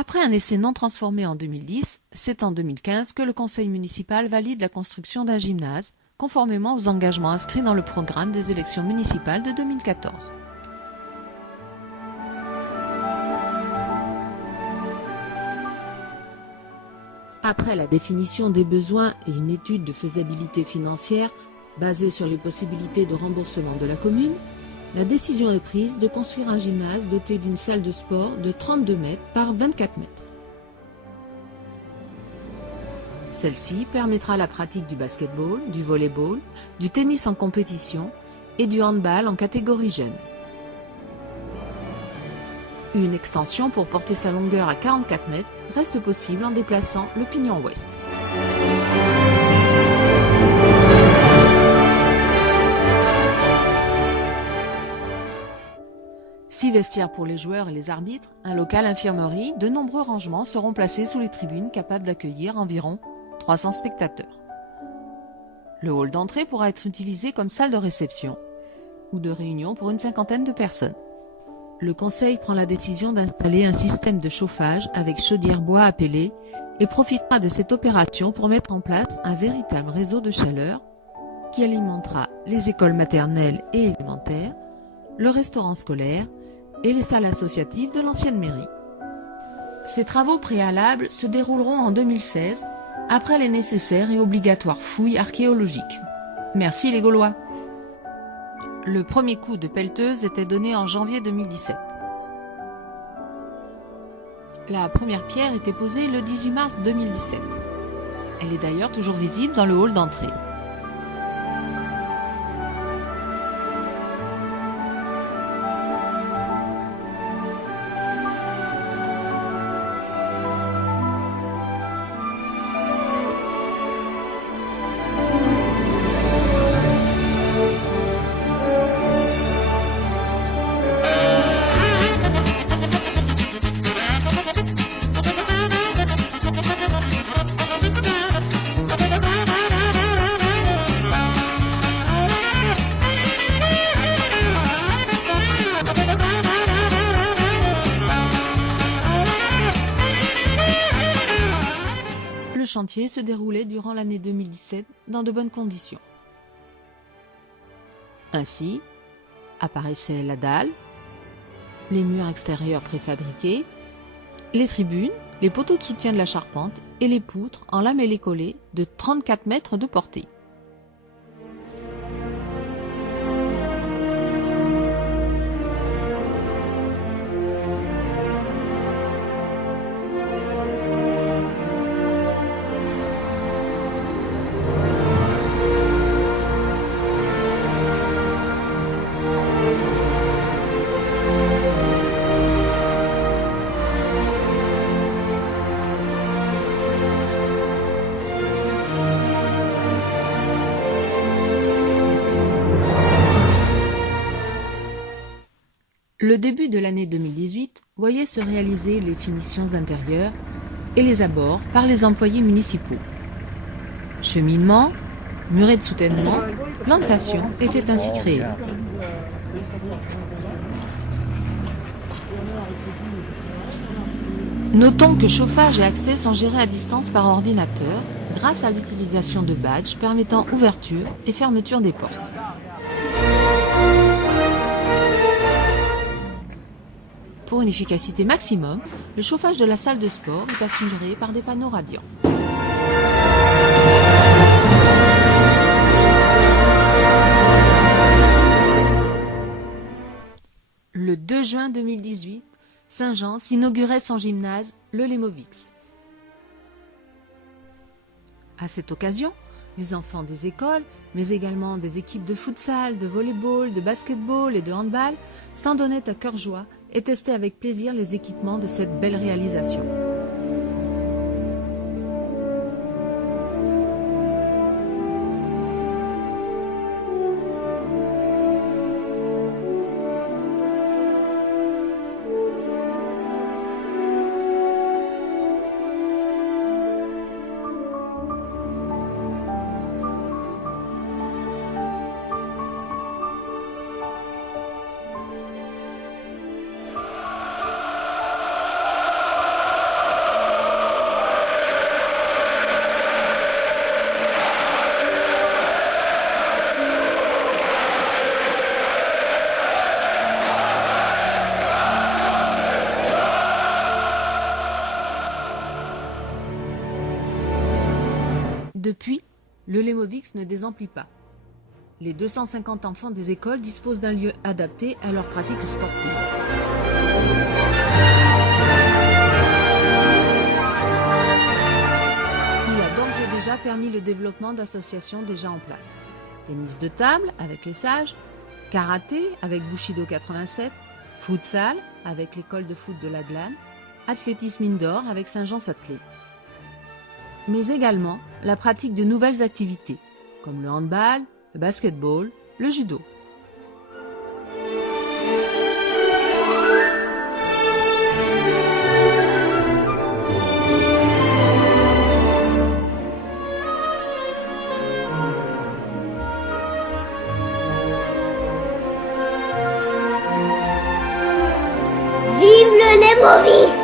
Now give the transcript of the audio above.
Après un essai non transformé en 2010, c'est en 2015 que le conseil municipal valide la construction d'un gymnase, conformément aux engagements inscrits dans le programme des élections municipales de 2014. Après la définition des besoins et une étude de faisabilité financière basée sur les possibilités de remboursement de la commune, la décision est prise de construire un gymnase doté d'une salle de sport de 32 mètres par 24 mètres. Celle-ci permettra la pratique du basketball, du volleyball, du tennis en compétition et du handball en catégorie jeune. Une extension pour porter sa longueur à 44 mètres reste possible en déplaçant le pignon ouest. Six vestiaires pour les joueurs et les arbitres, un local infirmerie, de nombreux rangements seront placés sous les tribunes capables d'accueillir environ 300 spectateurs. Le hall d'entrée pourra être utilisé comme salle de réception ou de réunion pour une cinquantaine de personnes. Le conseil prend la décision d'installer un système de chauffage avec chaudière bois à pellets et profitera de cette opération pour mettre en place un véritable réseau de chaleur qui alimentera les écoles maternelles et élémentaires, le restaurant scolaire et les salles associatives de l'ancienne mairie. Ces travaux préalables se dérouleront en 2016, après les nécessaires et obligatoires fouilles archéologiques. Merci les Gaulois. Le premier coup de pelleteuse était donné en janvier 2017. La première pierre était posée le 18 mars 2017. Elle est d'ailleurs toujours visible dans le hall d'entrée. Le chantier se déroulait durant l'année 2017 dans de bonnes conditions. Ainsi, apparaissaient la dalle, les murs extérieurs préfabriqués, les tribunes, les poteaux de soutien de la charpente et les poutres en lamellé collé de 34 mètres de portée. Le début de l'année 2018 voyait se réaliser les finitions intérieures et les abords par les employés municipaux. Cheminement, murets de soutènement, plantations étaient ainsi créés. Notons que chauffage et accès sont gérés à distance par ordinateur grâce à l'utilisation de badges permettant ouverture et fermeture des portes. Pour une efficacité maximum, le chauffage de la salle de sport est assuré par des panneaux radiants. Le 2 juin 2018, Saint-Jean s'inaugurait son gymnase, le Lemovix. À cette occasion, les enfants des écoles, mais également des équipes de futsal, de volleyball, de basketball et de handball, s'en donnaient à cœur joie et testaient avec plaisir les équipements de cette belle réalisation. depuis, le Lemovix ne désemplit pas. Les 250 enfants des écoles disposent d'un lieu adapté à leurs pratiques sportives. Il a d'ores et déjà permis le développement d'associations déjà en place. Tennis de table avec les Sages, karaté avec Bushido 87, futsal avec l'école de foot de la Glane, athlétisme indoor avec Saint-Jean-Satelet. Mais également la pratique de nouvelles activités, comme le handball, le basketball, le judo. Vive le Lemovix!